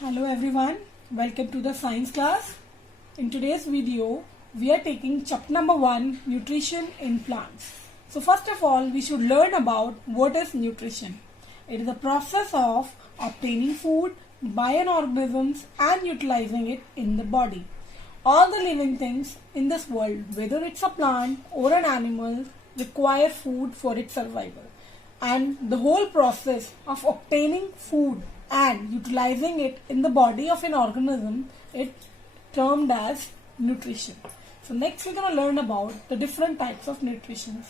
Hello everyone, welcome to the science class. In today's video, we are taking chapter number 1, nutrition in plants. So first of all, we should learn about what is nutrition. It is the process of obtaining food by an organism and utilizing it in the body. All the living things in this world, whether it's a plant or an animal, require food for its survival. And the whole process of obtaining food and utilizing it in the body of an organism is termed as nutrition. So next we're going to learn about the different types of nutrition.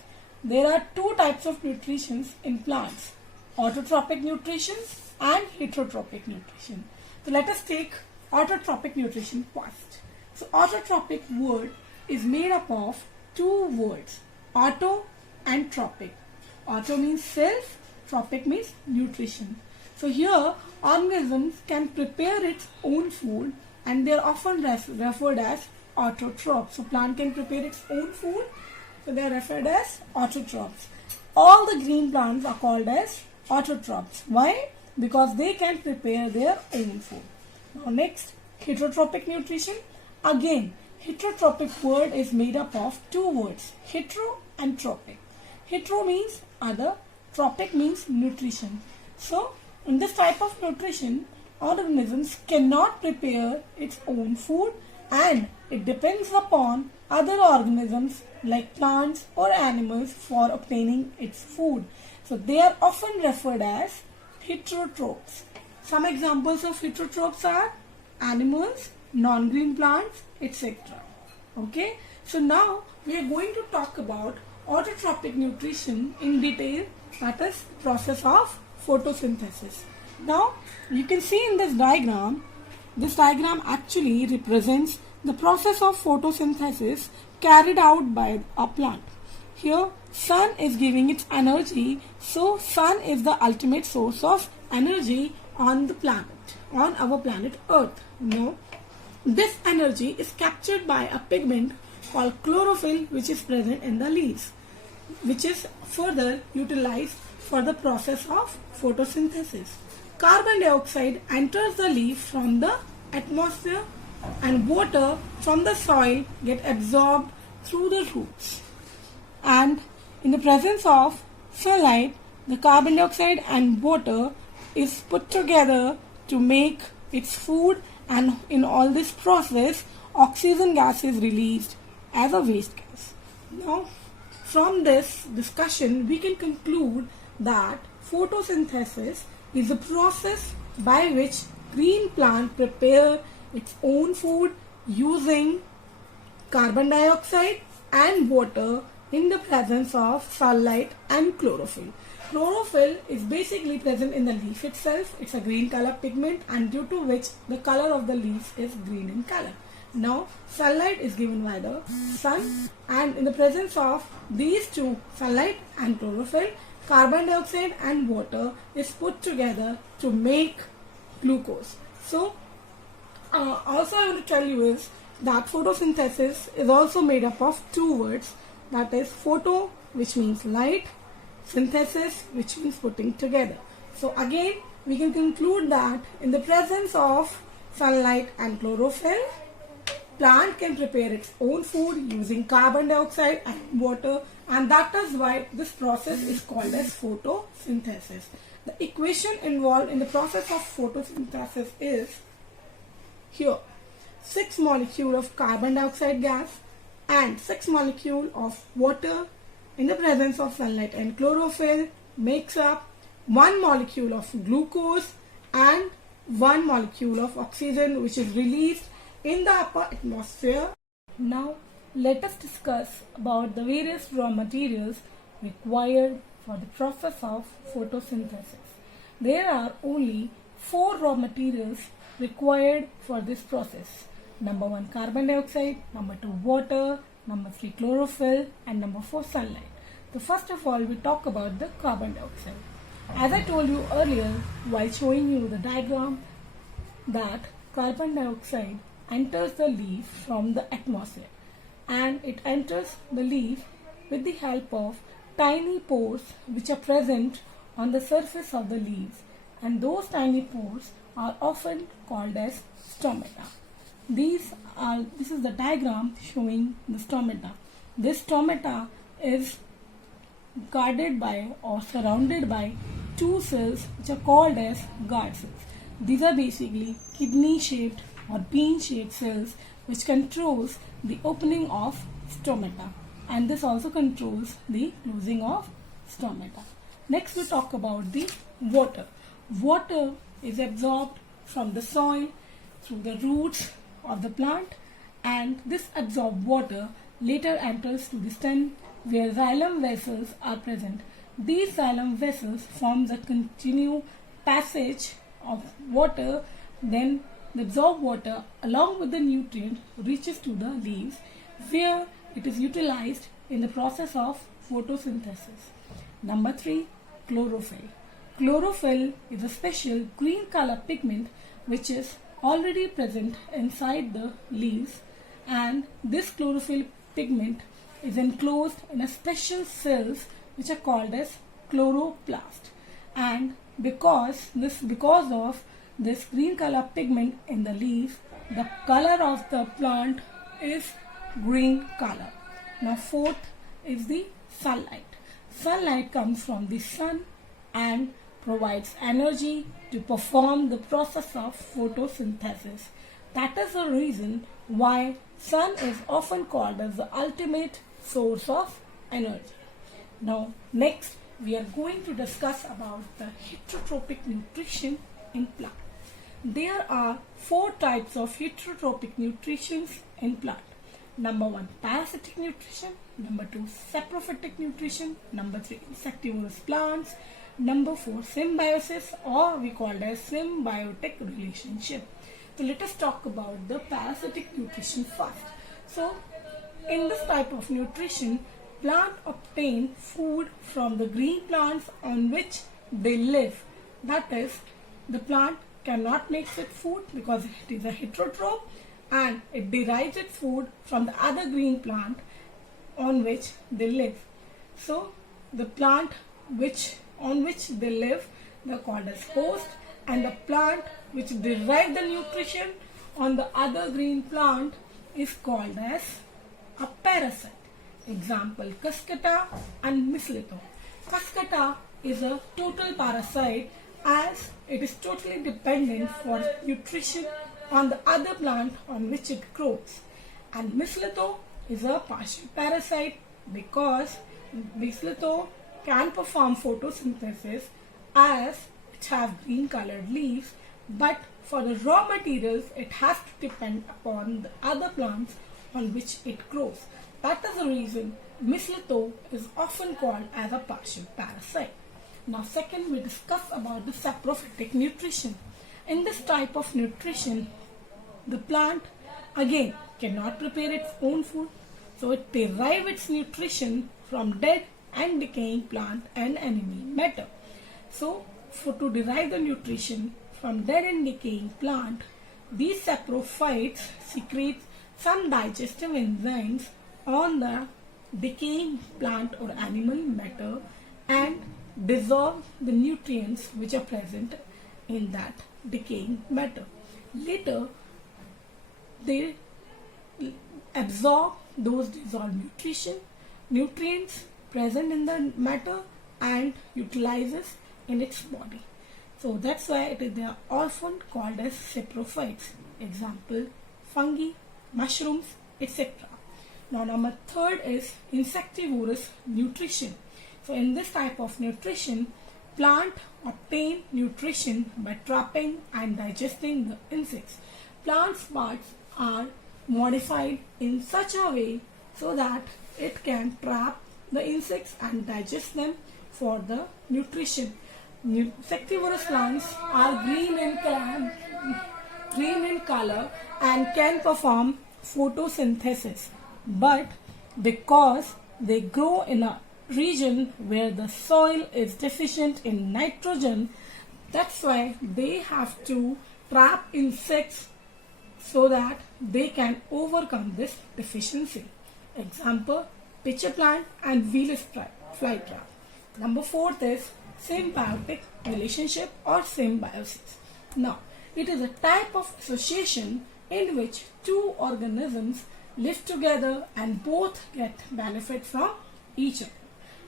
There are two types of nutrition in plants: autotrophic nutrition and heterotrophic nutrition. So let us take autotrophic nutrition first. So autotrophic word is made up of two words, auto and trophic. Auto means self, trophic means nutrition. So here organisms can prepare its own food and they are often referred as autotrophs. So plant can prepare its own food, so they are referred as autotrophs. All the green plants are called as autotrophs. Why? Because they can prepare their own food. Now next, heterotrophic nutrition. Again, heterotrophic word is made up of two words, hetero and trophic. Hetero means other, trophic means nutrition. So in this type of nutrition, organisms cannot prepare its own food and it depends upon other organisms like plants or animals for obtaining its food. So they are often referred as heterotrophs. Some examples of heterotrophs are animals, non-green plants, etc. Okay, so now we are going to talk about autotrophic nutrition in detail, that is process of photosynthesis. Now you can see in this diagram actually represents the process of photosynthesis carried out by a plant. Here sun is giving its energy, so sun is the ultimate source of energy on the planet, on our planet Earth. Now this energy is captured by a pigment called chlorophyll, which is present in the leaves, which is further utilized for the process of photosynthesis. Carbon dioxide enters the leaf from the atmosphere and water from the soil get absorbed through the roots. And in the presence of sunlight, the carbon dioxide and water is put together to make its food, and in all this process, oxygen gas is released as a waste gas. Now, from this discussion, we can conclude that photosynthesis is a process by which green plant prepare its own food using carbon dioxide and water in the presence of sunlight and chlorophyll. Chlorophyll is basically present in the leaf itself. It's a green color pigment, and due to which the color of the leaf is green in color. Now sunlight is given by the sun, and in the presence of these two, sunlight and chlorophyll, carbon dioxide and water is put together to make glucose. So also I want to tell you is that photosynthesis is also made up of two words, that is photo, which means light, synthesis, which means putting together. So again we can conclude that in the presence of sunlight and chlorophyll, plant can prepare its own food using carbon dioxide and water, and that is why this process is called as photosynthesis. The equation involved in the process of photosynthesis is here: 6 molecules of carbon dioxide gas and 6 molecules of water in the presence of sunlight and chlorophyll makes up 1 molecule of glucose and 1 molecule of oxygen, which is released in the upper atmosphere. Now let us discuss about the various raw materials required for the process of photosynthesis. There are only 4 raw materials required for this process. Number 1, carbon dioxide, number 2, water, number 3, chlorophyll, and number 4, sunlight. So first of all, we talk about the carbon dioxide. As I told you earlier while showing you the diagram, that carbon dioxide enters the leaf from the atmosphere, and it enters the leaf with the help of tiny pores which are present on the surface of the leaves, and those tiny pores are often called as stomata. This is the diagram showing the stomata. This stomata is guarded by or surrounded by two cells which are called as guard cells. These are basically kidney shaped or bean shaped cells which controls the opening of stomata, and this also controls the closing of stomata. Next we talk about the water. Water is absorbed from the soil through the roots of the plant, and this absorbed water later enters to the stem where xylem vessels are present. These xylem vessels form the continued passage of water, then the absorbed water along with the nutrient reaches to the leaves where it is utilized in the process of photosynthesis. Number 3, chlorophyll. Chlorophyll is a special green color pigment which is already present inside the leaves, and this chlorophyll pigment is enclosed in a special cells which are called as chloroplast, and because of this green color pigment in the leaf, the color of the plant is green color. Now fourth is the sunlight. Sunlight comes from the sun and provides energy to perform the process of photosynthesis. That is the reason why sun is often called as the ultimate source of energy. Now next we are going to discuss about the heterotrophic nutrition in plant. There are 4 types of heterotrophic nutrition in plant. Number 1, parasitic nutrition. Number 2, saprophytic nutrition. Number 3, insectivorous plants. Number 4, symbiosis, or we call it as symbiotic relationship. So let us talk about the parasitic nutrition first. So in this type of nutrition, plant obtain food from the green plants on which they live. That is, the plant cannot make its food because it is a heterotroph, and it derives its food from the other green plant on which they live. So the plant on which they live, they are called as host, and the plant which derive the nutrition on the other green plant is called as a parasite. Example, Cuscuta and Mistletoe. Cuscuta is a total parasite as it is totally dependent for nutrition on the other plant on which it grows. And Mistletoe is a partial parasite because Mistletoe can perform photosynthesis as it has green colored leaves, but for the raw materials it has to depend upon the other plants on which it grows. That is the reason Mistletoe is often called as a partial parasite. Now second, we discuss about the saprophytic nutrition. In this type of nutrition, the plant again cannot prepare its own food, so it derives its nutrition from dead and decaying plant and enemy matter. So to derive the nutrition from dead and decaying plant, these saprophytes secrete some digestive enzymes on the decaying plant or animal matter and dissolve the nutrients which are present in that decaying matter. Later, they absorb those dissolved nutrients present in the matter and utilizes in its body. So that's why they are often called as saprophytes. Example, fungi, mushrooms, etc. Now number 3rd is insectivorous nutrition. So in this type of nutrition, plant obtain nutrition by trapping and digesting the insects. Plant's parts are modified in such a way so that it can trap the insects and digest them for the nutrition. Insectivorous plants are green in color and can perform photosynthesis, but because they grow in a region where the soil is deficient in nitrogen, that's why they have to trap insects so that they can overcome this deficiency. Example, pitcher plant and Venus flytrap. Number 4th is symbiotic relationship or symbiosis. Now, It is a type of association in which two organisms live together and both get benefit from each other.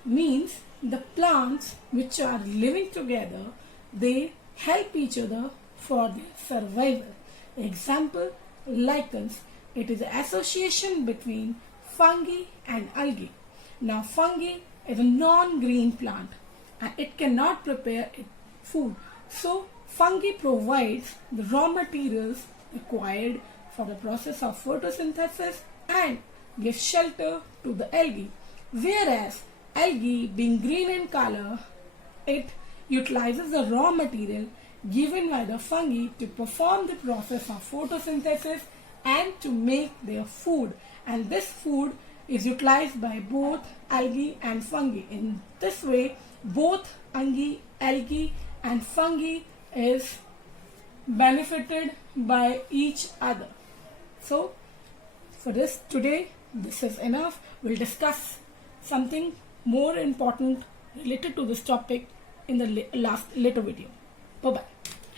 Means the plants which are living together, they help each other for their survival. Example, lichens. It is an association between fungi and algae. Now fungi is a non-green plant and it cannot prepare food. So fungi provides the raw materials required for the process of photosynthesis and gives shelter to the algae. Whereas algae, being green in color, it utilizes the raw material given by the fungi to perform the process of photosynthesis and to make their food. And this food is utilized by both algae and fungi. In this way, both algae and fungi is benefited by each other. So for this today, this is enough. We'll discuss something more important related to this topic in the last later video. Bye bye.